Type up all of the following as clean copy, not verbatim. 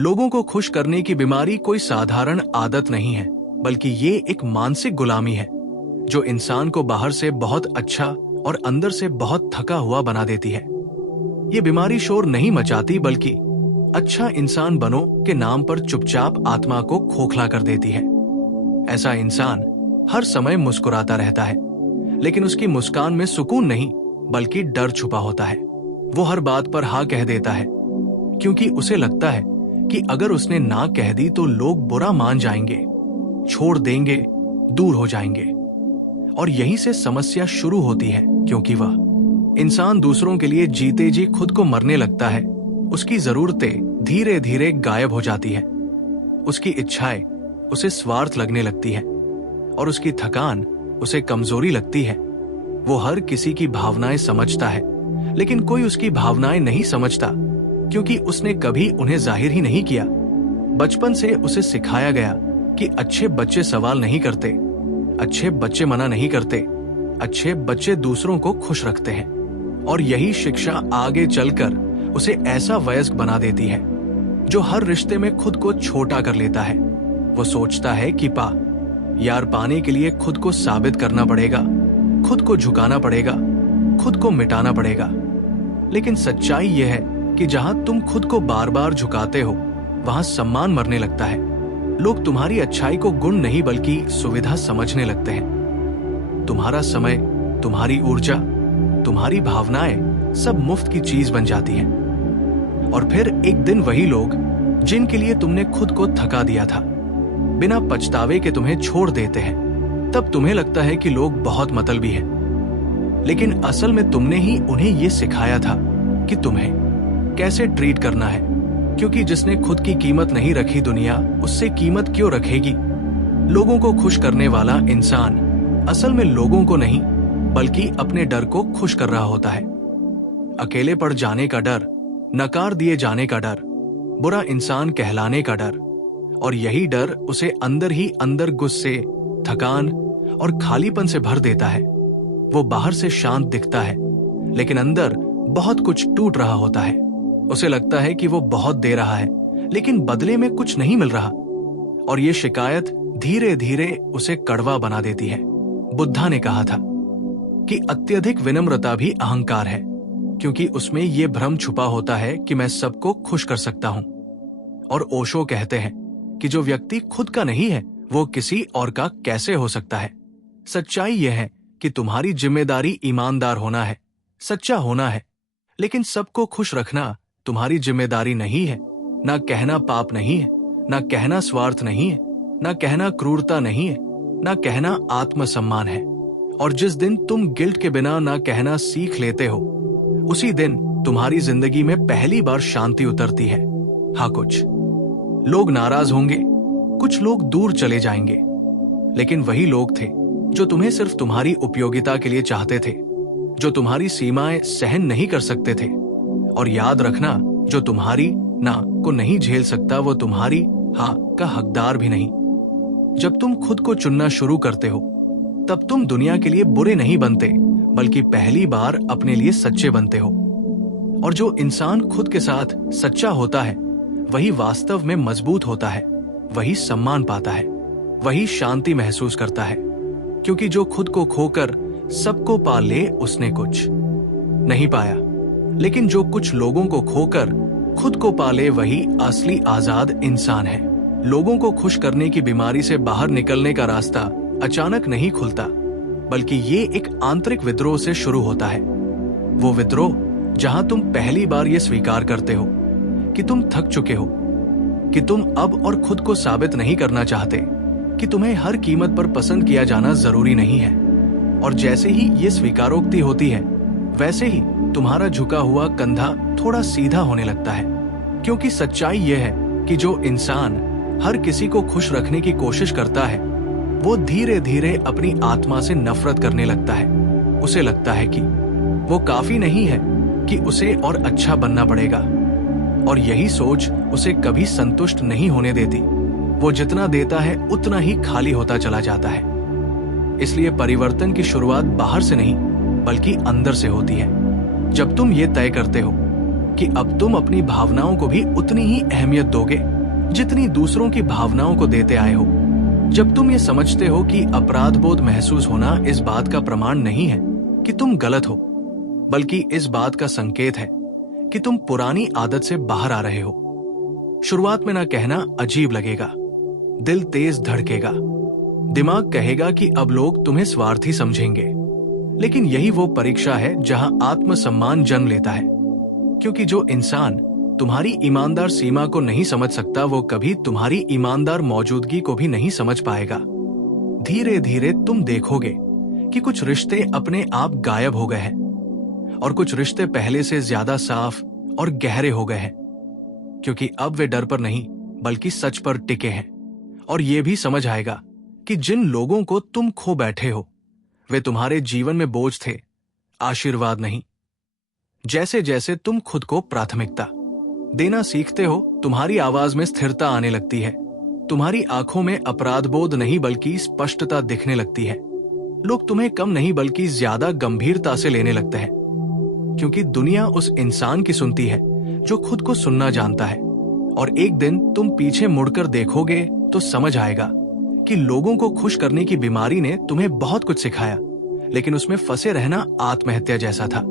लोगों को खुश करने की बीमारी कोई साधारण आदत नहीं है, बल्कि ये एक मानसिक गुलामी है जो इंसान को बाहर से बहुत अच्छा और अंदर से बहुत थका हुआ बना देती है। ये बीमारी शोर नहीं मचाती, बल्कि अच्छा इंसान बनो के नाम पर चुपचाप आत्मा को खोखला कर देती है। ऐसा इंसान हर समय मुस्कुराता रहता है, लेकिन उसकी मुस्कान में सुकून नहीं बल्कि डर छुपा होता है। वो हर बात पर हाँ कह देता है क्योंकि उसे लगता है कि अगर उसने ना कह दी तो लोग बुरा मान जाएंगे, छोड़ देंगे, दूर हो जाएंगे। और यहीं से समस्या शुरू होती है, क्योंकि वह इंसान दूसरों के लिए जीते जी खुद को मरने लगता है। उसकी जरूरतें धीरे धीरे गायब हो जाती है, उसकी इच्छाएं उसे स्वार्थ लगने लगती है और उसकी थकान उसे कमजोरी लगती है। वो हर किसी की भावनाएं समझता है, लेकिन कोई उसकी भावनाएं नहीं समझता, क्योंकि उसने कभी उन्हें जाहिर ही नहीं किया। बचपन से उसे सिखाया गया कि अच्छे बच्चे सवाल नहीं करते, अच्छे बच्चे मना नहीं करते, अच्छे बच्चे दूसरों को खुश रखते हैं। और यही शिक्षा आगे चलकर उसे ऐसा वयस्क बना देती है जो हर रिश्ते में खुद को छोटा कर लेता है। वो सोचता है कि यार पाने के लिए खुद को साबित करना पड़ेगा, खुद को झुकाना पड़ेगा, खुद को मिटाना पड़ेगा। लेकिन सच्चाई यह है कि जहां तुम खुद को बार बार झुकाते हो, वहां सम्मान मरने लगता है। लोग तुम्हारी अच्छाई को गुण नहीं बल्कि सुविधा समझने लगते हैं। तुम्हारा समय, तुम्हारी ऊर्जा, तुम्हारी भावनाएं सब मुफ्त की चीज बन जाती है। और फिर एक दिन वही लोग जिनके लिए तुमने खुद को थका दिया था, बिना पछतावे के तुम्हें छोड़ देते हैं। तब तुम्हें लगता है कि लोग बहुत मतलबी हैं, लेकिन असल में तुमने ही उन्हें यह सिखाया था कि तुम्हें कैसे ट्रीट करना है, क्योंकि जिसने खुद की कीमत नहीं रखी, दुनिया उससे कीमत क्यों रखेगी। लोगों को खुश करने वाला इंसान असल में लोगों को नहीं बल्कि अपने डर को खुश कर रहा होता है। अकेले पड़ जाने का डर, नकार दिए जाने का डर, बुरा इंसान कहलाने का डर। और यही डर उसे अंदर ही अंदर गुस्से, थकान और खालीपन से भर देता है। वो बाहर से शांत दिखता है, लेकिन अंदर बहुत कुछ टूट रहा होता है। उसे लगता है कि वो बहुत दे रहा है, लेकिन बदले में कुछ नहीं मिल रहा। और ये शिकायत धीरे धीरे उसे कड़वा बना देती है। बुद्धा ने कहा था कि अत्यधिक विनम्रता भी अहंकार है, क्योंकि उसमें यह भ्रम छुपा होता है कि मैं सबको खुश कर सकता हूं। और ओशो कहते हैं कि जो व्यक्ति खुद का नहीं है, वो किसी और का कैसे हो सकता है। सच्चाई यह है कि तुम्हारी जिम्मेदारी ईमानदार होना है, सच्चा होना है, लेकिन सबको खुश रखना तुम्हारी जिम्मेदारी नहीं है। ना कहना पाप नहीं है, ना कहना स्वार्थ नहीं है, ना कहना क्रूरता नहीं है, ना कहना आत्मसम्मान है। और जिस दिन तुम गिल्ट के बिना ना कहना सीख लेते हो, उसी दिन तुम्हारी जिंदगी में पहली बार शांति उतरती है। हाँ, कुछ लोग नाराज होंगे, कुछ लोग दूर चले जाएंगे, लेकिन वही लोग थे जो तुम्हें सिर्फ तुम्हारी उपयोगिता के लिए चाहते थे, जो तुम्हारी सीमाएं सहन नहीं कर सकते थे। और याद रखना, जो तुम्हारी ना को नहीं झेल सकता, वो तुम्हारी हाँ का हकदार भी नहीं। जब तुम खुद को चुनना शुरू करते हो, तब तुम दुनिया के लिए बुरे नहीं बनते, बल्कि पहली बार अपने लिए सच्चे बनते हो। और जो इंसान खुद के साथ सच्चा होता है, वही वास्तव में मजबूत होता है, वही सम्मान पाता है, वही शांति महसूस करता है। क्योंकि जो खुद को खोकर सबको पा ले, उसने कुछ नहीं पाया। लेकिन जो कुछ लोगों को खोकर खुद को पा ले, वही असली आजाद इंसान है। लोगों को खुश करने की बीमारी से बाहर निकलने का रास्ता अचानक नहीं खुलता, बल्कि ये एक आंतरिक विद्रोह से शुरू होता है। वो विद्रोह जहां तुम पहली बार ये स्वीकार करते हो कि तुम थक चुके हो, कि तुम अब और खुद को साबित नहीं करना चाहते, कि तुम्हें हर कीमत पर पसंद किया जाना जरूरी नहीं है। और जैसे ही ये स्वीकारोक्ति होती है, वैसे ही तुम्हारा झुका हुआ कंधा थोड़ा सीधा होने लगता है। क्योंकि सच्चाई यह है कि जो इंसान हर किसी को खुश रखने की कोशिश करता है, वो धीरे धीरे अपनी आत्मा से नफरत करने लगता है। उसे लगता है कि वो काफी नहीं है, कि उसे और अच्छा बनना पड़ेगा। और यही सोच उसे कभी संतुष्ट नहीं होने देती। वो जितना देता है उतना ही खाली होता चला जाता है। इसलिए परिवर्तन की शुरुआत बाहर से नहीं बल्कि अंदर से होती है। जब तुम ये तय करते हो कि अब तुम अपनी भावनाओं को भी उतनी ही अहमियत दोगे जितनी दूसरों की भावनाओं को देते आए हो। जब तुम ये समझते हो कि अपराध बोध महसूस होना इस बात का प्रमाण नहीं है कि तुम गलत हो, बल्कि इस बात का संकेत है कि तुम पुरानी आदत से बाहर आ रहे हो। शुरुआत में ना कहना अजीब लगेगा, दिल तेज धड़केगा, दिमाग कहेगा कि अब लोग तुम्हें स्वार्थी समझेंगे, लेकिन यही वो परीक्षा है जहां आत्मसम्मान जन्म लेता है। क्योंकि जो इंसान तुम्हारी ईमानदार सीमा को नहीं समझ सकता, वो कभी तुम्हारी ईमानदार मौजूदगी को भी नहीं समझ पाएगा। धीरे धीरे तुम देखोगे कि कुछ रिश्ते अपने आप गायब हो गए हैं और कुछ रिश्ते पहले से ज्यादा साफ और गहरे हो गए हैं, क्योंकि अब वे डर पर नहीं बल्कि सच पर टिके हैं। और ये भी समझ आएगा कि जिन लोगों को तुम खो बैठे हो वे तुम्हारे जीवन में बोझ थे, आशीर्वाद नहीं। जैसे जैसे तुम खुद को प्राथमिकता देना सीखते हो, तुम्हारी आवाज में स्थिरता आने लगती है, तुम्हारी आंखों में अपराध बोध नहीं बल्कि स्पष्टता दिखने लगती है। लोग तुम्हें कम नहीं बल्कि ज्यादा गंभीरता से लेने लगते हैं, क्योंकि दुनिया उस इंसान की सुनती है जो खुद को सुनना जानता है। और एक दिन तुम पीछे मुड़कर देखोगे तो समझ आएगा कि लोगों को खुश करने की बीमारी ने तुम्हें बहुत कुछ सिखाया, लेकिन उसमें फंसे रहना आत्महत्या जैसा था।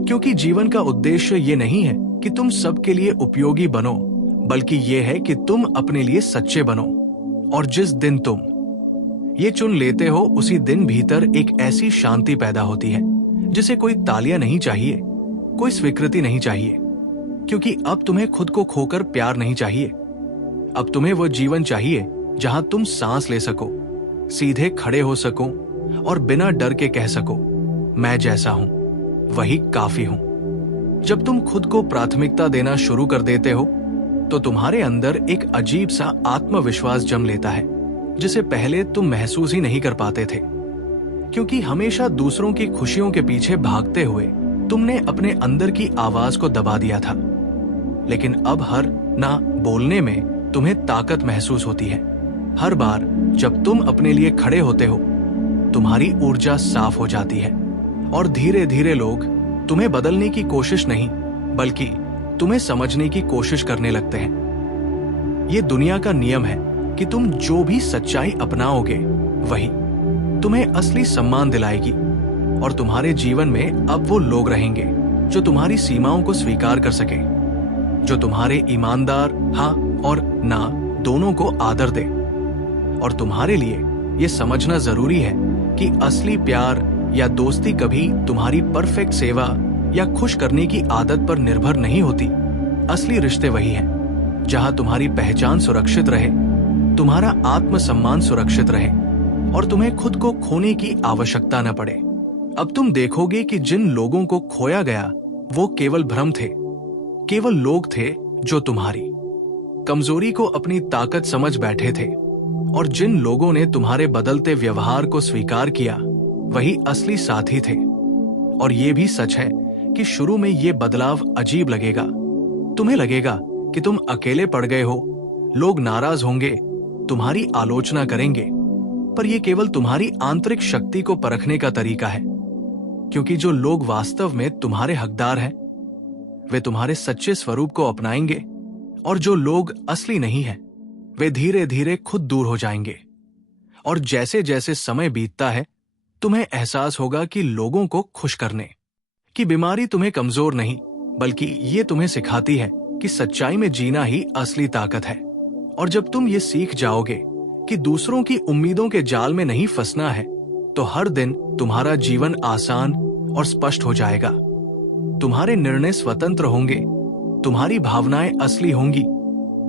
क्योंकि जीवन का उद्देश्य ये नहीं है कि तुम सबके लिए उपयोगी बनो, बल्कि ये है कि तुम अपने लिए सच्चे बनो। और जिस दिन तुम ये चुन लेते हो, उसी दिन भीतर एक ऐसी शांति पैदा होती है जिसे कोई तालियां नहीं चाहिए, कोई स्वीकृति नहीं चाहिए। क्योंकि अब तुम्हें खुद को खोकर प्यार नहीं चाहिए, अब तुम्हें वो जीवन चाहिए जहां तुम सांस ले सको, सीधे खड़े हो सको और बिना डर के कह सको, मैं जैसा हूं वही काफी हूं। जब तुम खुद को प्राथमिकता देना शुरू कर देते हो तो तुम्हारे अंदर एक अजीब सा आत्मविश्वास जम लेता है जिसे पहले तुम महसूस ही नहीं कर पाते थे। क्योंकि हमेशा दूसरों की खुशियों के पीछे भागते हुए तुमने अपने अंदर की आवाज को दबा दिया था, लेकिन अब हर ना बोलने में तुम्हें ताकत महसूस होती है। हर बार जब तुम अपने लिए खड़े होते हो, तुम्हारी ऊर्जा साफ हो जाती है और धीरे धीरे लोग तुम्हें बदलने की कोशिश नहीं बल्कि तुम्हें समझने की कोशिश करने लगते हैं। ये दुनिया का नियम है कि तुम जो भी सच्चाई अपनाओगे वही तुम्हें असली सम्मान दिलाएगी। और तुम्हारे जीवन में अब वो लोग रहेंगे जो तुम्हारी सीमाओं को स्वीकार कर सके, जो तुम्हारे ईमानदार हाँ और ना दोनों को आदर दे। और तुम्हारे लिए ये समझना जरूरी है कि असली प्यार या दोस्ती कभी तुम्हारी परफेक्ट सेवा या खुश करने की आदत पर निर्भर नहीं होती। असली रिश्ते वही हैं जहां तुम्हारी पहचान सुरक्षित रहे, तुम्हारा आत्मसम्मान सुरक्षित रहे और तुम्हें खुद को खोने की आवश्यकता न पड़े। अब तुम देखोगे कि जिन लोगों को खोया गया वो केवल भ्रम थे, केवल लोग थे जो तुम्हारी कमजोरी को अपनी ताकत समझ बैठे थे। और जिन लोगों ने तुम्हारे बदलते व्यवहार को स्वीकार किया वही असली साथी थे। और ये भी सच है कि शुरू में ये बदलाव अजीब लगेगा, तुम्हें लगेगा कि तुम अकेले पड़ गए हो, लोग नाराज होंगे, तुम्हारी आलोचना करेंगे, पर यह केवल तुम्हारी आंतरिक शक्ति को परखने का तरीका है। क्योंकि जो लोग वास्तव में तुम्हारे हकदार हैं वे तुम्हारे सच्चे स्वरूप को अपनाएंगे और जो लोग असली नहीं हैं वे धीरे धीरे खुद दूर हो जाएंगे। और जैसे जैसे समय बीतता है तुम्हें एहसास होगा कि लोगों को खुश करने की बीमारी तुम्हें कमजोर नहीं बल्कि ये तुम्हें सिखाती है कि सच्चाई में जीना ही असली ताकत है। और जब तुम ये सीख जाओगे कि दूसरों की उम्मीदों के जाल में नहीं फंसना है तो हर दिन तुम्हारा जीवन आसान और स्पष्ट हो जाएगा। तुम्हारे निर्णय स्वतंत्र होंगे, तुम्हारी भावनाएं असली होंगी,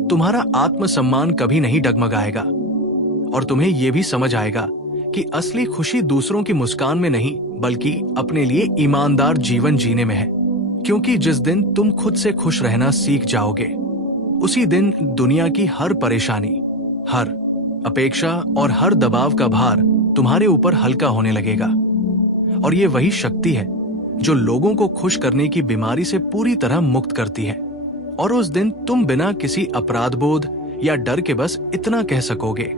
तुम्हारा आत्मसम्मान कभी नहीं डगमगाएगा और तुम्हें यह भी समझ आएगा कि असली खुशी दूसरों की मुस्कान में नहीं बल्कि अपने लिए ईमानदार जीवन जीने में है। क्योंकि जिस दिन तुम खुद से खुश रहना सीख जाओगे उसी दिन दुनिया की हर परेशानी, हर अपेक्षा और हर दबाव का भार तुम्हारे ऊपर हल्का होने लगेगा। और ये वही शक्ति है जो लोगों को खुश करने की बीमारी से पूरी तरह मुक्त करती है। और उस दिन तुम बिना किसी अपराध बोध या डर के बस इतना कह सकोगे,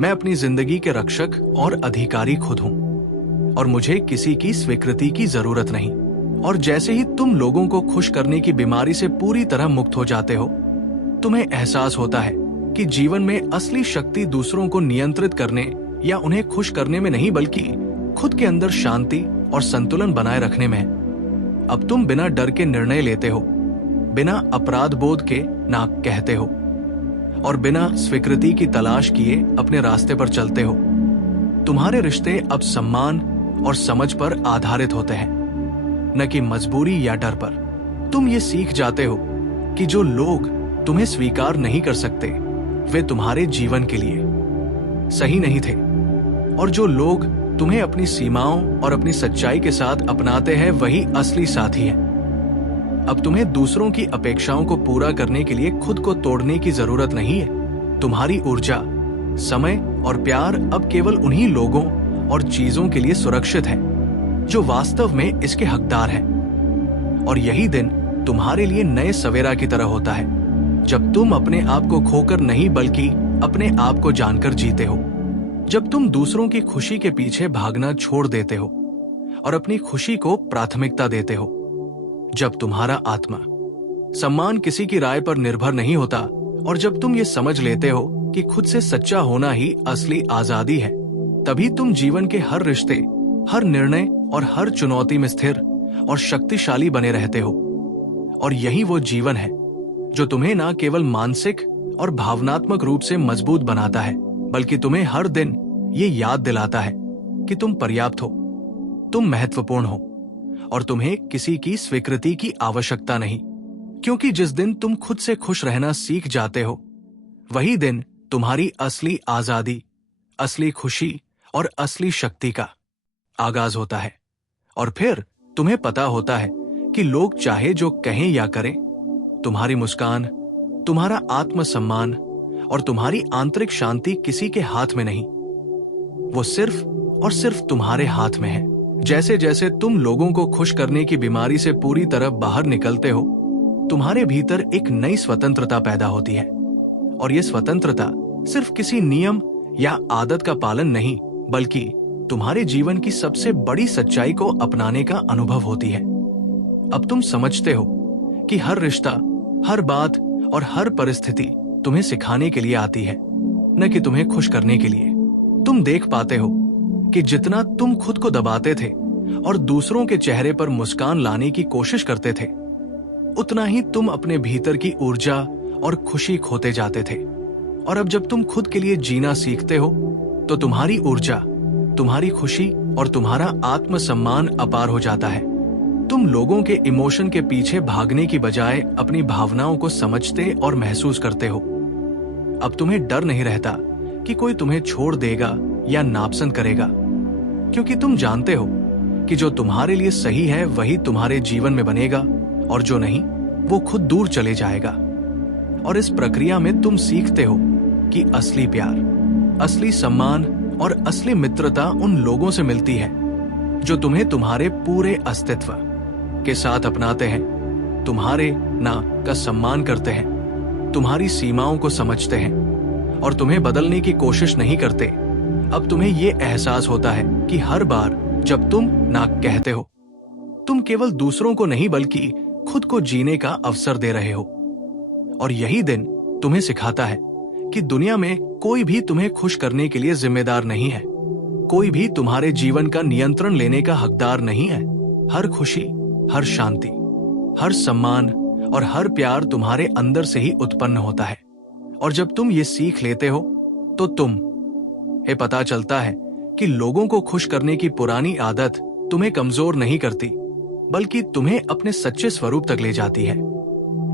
मैं अपनी जिंदगी के रक्षक और अधिकारी खुद हूं और मुझे किसी की स्वीकृति की जरूरत नहीं। और जैसे ही तुम लोगों को खुश करने की बीमारी से पूरी तरह मुक्त हो जाते हो, तुम्हें एहसास होता है कि जीवन में असली शक्ति दूसरों को नियंत्रित करने या उन्हें खुश करने में नहीं, बल्कि खुद के अंदर शांति और संतुलन बनाए रखने में है। अब तुम बिना डर के निर्णय लेते हो, बिना अपराध बोध के ना कहते हो और बिना स्वीकृति की तलाश किए अपने रास्ते पर चलते हो। तुम्हारे रिश्ते अब सम्मान और समझ पर आधारित होते हैं, न कि मजबूरी या डर पर। तुम ये सीख जाते हो कि जो लोग तुम्हें स्वीकार नहीं कर सकते वे तुम्हारे जीवन के लिए सही नहीं थे, और जो लोग तुम्हें अपनी सीमाओं और अपनी सच्चाई के साथ अपनाते हैं वही असली साथी हैं। अब तुम्हें दूसरों की अपेक्षाओं को पूरा करने के लिए खुद को तोड़ने की जरूरत नहीं है। तुम्हारी ऊर्जा, समय और प्यार अब केवल उन्हीं लोगों और चीजों के लिए सुरक्षित है जो वास्तव में इसके हकदार हैं। और यही दिन तुम्हारे लिए नए सवेरा की तरह होता है, जब तुम अपने आप को खोकर नहीं बल्कि अपने आप को जानकर जीते हो। जब तुम दूसरों की खुशी के पीछे भागना छोड़ देते हो और अपनी खुशी को प्राथमिकता देते हो। जब तुम्हारा आत्मा सम्मान किसी की राय पर निर्भर नहीं होता, और जब तुम ये समझ लेते हो कि खुद से सच्चा होना ही असली आजादी है, तभी तुम जीवन के हर रिश्ते, हर निर्णय और हर चुनौती में स्थिर और शक्तिशाली बने रहते हो। और यही वो जीवन है जो तुम्हें ना केवल मानसिक और भावनात्मक रूप से मजबूत बनाता है, बल्कि तुम्हें हर दिन ये याद दिलाता है कि तुम पर्याप्त हो, तुम महत्वपूर्ण हो और तुम्हें किसी की स्वीकृति की आवश्यकता नहीं। क्योंकि जिस दिन तुम खुद से खुश रहना सीख जाते हो, वही दिन तुम्हारी असली आजादी, असली खुशी और असली शक्ति का आगाज होता है। और फिर तुम्हें पता होता है कि लोग चाहे जो कहें या करें, तुम्हारी मुस्कान, तुम्हारा आत्मसम्मान और तुम्हारी आंतरिक शांति किसी के हाथ में नहीं, वो सिर्फ और सिर्फ तुम्हारे हाथ में है। जैसे जैसे तुम लोगों को खुश करने की बीमारी से पूरी तरह बाहर निकलते हो, तुम्हारे भीतर एक नई स्वतंत्रता पैदा होती है। और ये स्वतंत्रता सिर्फ किसी नियम या आदत का पालन नहीं, बल्कि तुम्हारे जीवन की सबसे बड़ी सच्चाई को अपनाने का अनुभव होती है। अब तुम समझते हो कि हर रिश्ता, हर बात और हर परिस्थिति तुम्हें सिखाने के लिए आती है, न कि तुम्हें खुश करने के लिए। तुम देख पाते हो कि जितना तुम खुद को दबाते थे और दूसरों के चेहरे पर मुस्कान लाने की कोशिश करते थे, उतना ही तुम अपने भीतर की ऊर्जा और खुशी खोते जाते थे। और अब जब तुम खुद के लिए जीना सीखते हो, तो तुम्हारी ऊर्जा, तुम्हारी खुशी और तुम्हारा आत्मसम्मान अपार हो जाता है। तुम लोगों के इमोशन के पीछे भागने की बजाय अपनी भावनाओं को समझते और महसूस करते हो। अब तुम्हें डर नहीं रहता कि कोई तुम्हें छोड़ देगा या नापसंद करेगा, क्योंकि तुम जानते हो कि जो तुम्हारे लिए सही है वही तुम्हारे जीवन में बनेगा, और जो नहीं वो खुद दूर चले जाएगा। और इस प्रक्रिया में तुम सीखते हो कि असली प्यार, असली सम्मान और असली मित्रता उन लोगों से मिलती है जो तुम्हें तुम्हारे पूरे अस्तित्व के साथ अपनाते हैं, तुम्हारे ना का सम्मान करते हैं, तुम्हारी सीमाओं को समझते हैं और तुम्हें बदलने की कोशिश नहीं करते। अब तुम्हें यह एहसास होता है कि हर बार जब तुम ना कहते हो, तुम केवल दूसरों को नहीं बल्कि खुद को जीने का अवसर दे रहे हो। और यही दिन तुम्हें सिखाता है कि दुनिया में कोई भी तुम्हें खुश करने के लिए जिम्मेदार नहीं है, कोई भी तुम्हारे जीवन का नियंत्रण लेने का हकदार नहीं है। हर खुशी, हर शांति, हर सम्मान और हर प्यार तुम्हारे अंदर से ही उत्पन्न होता है। और जब तुम ये सीख लेते हो, तो तुम्हें पता चलता है कि लोगों को खुश करने की पुरानी आदत तुम्हें कमजोर नहीं करती, बल्कि तुम्हें अपने सच्चे स्वरूप तक ले जाती है।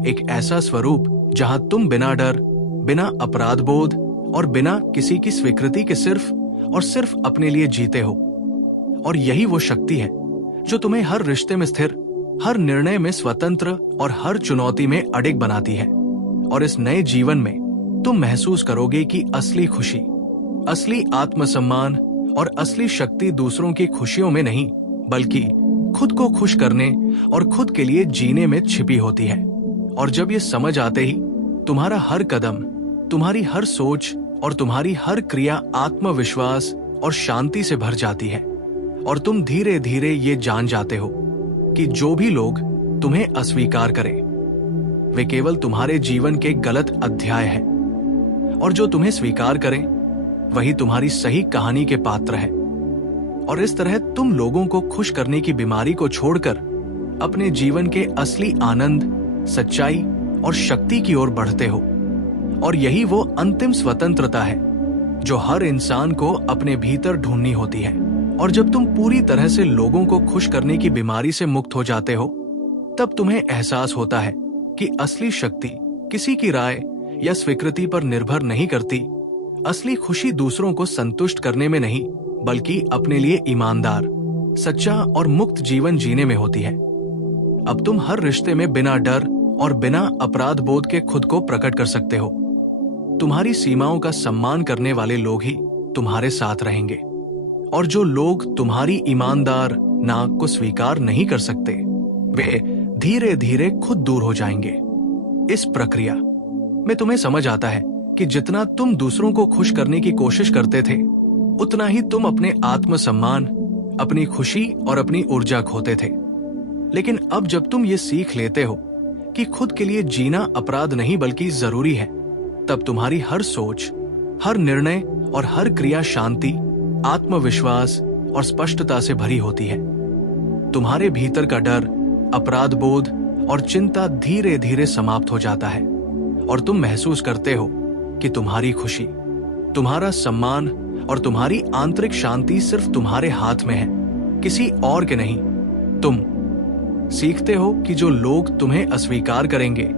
एक ऐसा स्वरूप जहां तुम बिना डर, बिना अपराध बोध और बिना किसी की स्वीकृति के सिर्फ और सिर्फ अपने लिए जीते हो। और यही वो शक्ति है जो तुम्हें हर रिश्ते में स्थिर, हर निर्णय में स्वतंत्र और हर चुनौती में अडिग बनाती है। और इस नए जीवन में तुम महसूस करोगे कि असली खुशी, असली आत्मसम्मान और असली शक्ति दूसरों की खुशियों में नहीं, बल्कि खुद को खुश करने और खुद के लिए जीने में छिपी होती है। और जब ये समझ आते ही तुम्हारा हर कदम, तुम्हारी हर सोच और तुम्हारी हर क्रिया आत्मविश्वास और शांति से भर जाती है। और तुम धीरे धीरे ये जान जाते हो कि जो भी लोग तुम्हें अस्वीकार करें वे केवल तुम्हारे जीवन के गलत अध्याय हैं, और जो तुम्हें स्वीकार करें वही तुम्हारी सही कहानी के पात्र हैं। और इस तरह तुम लोगों को खुश करने की बीमारी को छोड़कर अपने जीवन के असली आनंद, सच्चाई और शक्ति की ओर बढ़ते हो। और यही वो अंतिम स्वतंत्रता है जो हर इंसान को अपने भीतर ढूंढनी होती है। और जब तुम पूरी तरह से लोगों को खुश करने की बीमारी से मुक्त हो जाते हो, तब तुम्हें एहसास होता है कि असली शक्ति किसी की राय या स्वीकृति पर निर्भर नहीं करती। असली खुशी दूसरों को संतुष्ट करने में नहीं, बल्कि अपने लिए ईमानदार, सच्चा और मुक्त जीवन जीने में होती है। अब तुम हर रिश्ते में बिना डर और बिना अपराध बोध के खुद को प्रकट कर सकते हो। तुम्हारी सीमाओं का सम्मान करने वाले लोग ही तुम्हारे साथ रहेंगे, और जो लोग तुम्हारी ईमानदार नाक को स्वीकार नहीं कर सकते वे धीरे धीरे खुद दूर हो जाएंगे। इस प्रक्रिया में तुम्हें समझ आता है कि जितना तुम दूसरों को खुश करने की कोशिश करते थे, उतना ही तुम अपने आत्मसम्मान, अपनी खुशी और अपनी ऊर्जा खोते थे। लेकिन अब जब तुम ये सीख लेते हो कि खुद के लिए जीना अपराध नहीं बल्कि जरूरी है, तब तुम्हारी हर सोच, हर निर्णय और हर क्रिया शांति, आत्मविश्वास और स्पष्टता से भरी होती है। तुम्हारे भीतर का डर, अपराध बोध और चिंता धीरे धीरे समाप्त हो जाता है, और तुम महसूस करते हो कि तुम्हारी खुशी, तुम्हारा सम्मान और तुम्हारी आंतरिक शांति सिर्फ तुम्हारे हाथ में है, किसी और के नहीं। तुम सीखते हो कि जो लोग तुम्हें अस्वीकार करेंगे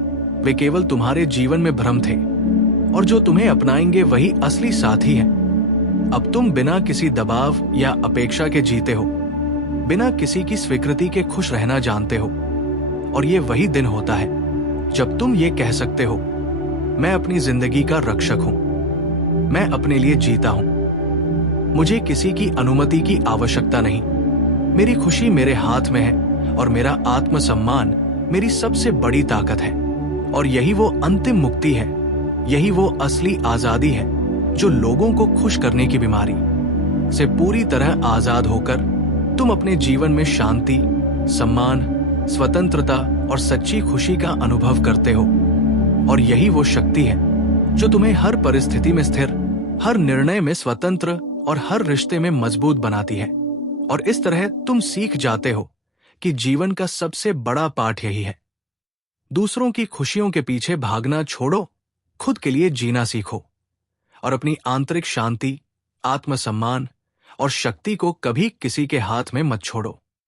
वे केवल तुम्हारे जीवन में भ्रम थे, और जो तुम्हें अपनाएंगे वही असली साथी हैं। अब तुम बिना किसी दबाव या अपेक्षा के जीते हो, बिना किसी की स्वीकृति के खुश रहना जानते हो। और ये वही दिन होता है जब तुम ये कह सकते हो, मैं अपनी जिंदगी का रक्षक हूं, मैं अपने लिए जीता हूं, मुझे किसी की अनुमति की आवश्यकता नहीं, मेरी खुशी मेरे हाथ में है और मेरा आत्मसम्मान मेरी सबसे बड़ी ताकत है। और यही वो अंतिम मुक्ति है, यही वो असली आजादी है जो लोगों को खुश करने की बीमारी से पूरी तरह आजाद होकर तुम अपने जीवन में शांति, सम्मान, स्वतंत्रता और सच्ची खुशी का अनुभव करते हो। और यही वो शक्ति है जो तुम्हें हर परिस्थिति में स्थिर, हर निर्णय में स्वतंत्र और हर रिश्ते में मजबूत बनाती है। और इस तरह तुम सीख जाते हो कि जीवन का सबसे बड़ा पाठ यही है, दूसरों की खुशियों के पीछे भागना छोड़ो, खुद के लिए जीना सीखो, और अपनी आंतरिक शांति, आत्मसम्मान और शक्ति को कभी किसी के हाथ में मत छोड़ो।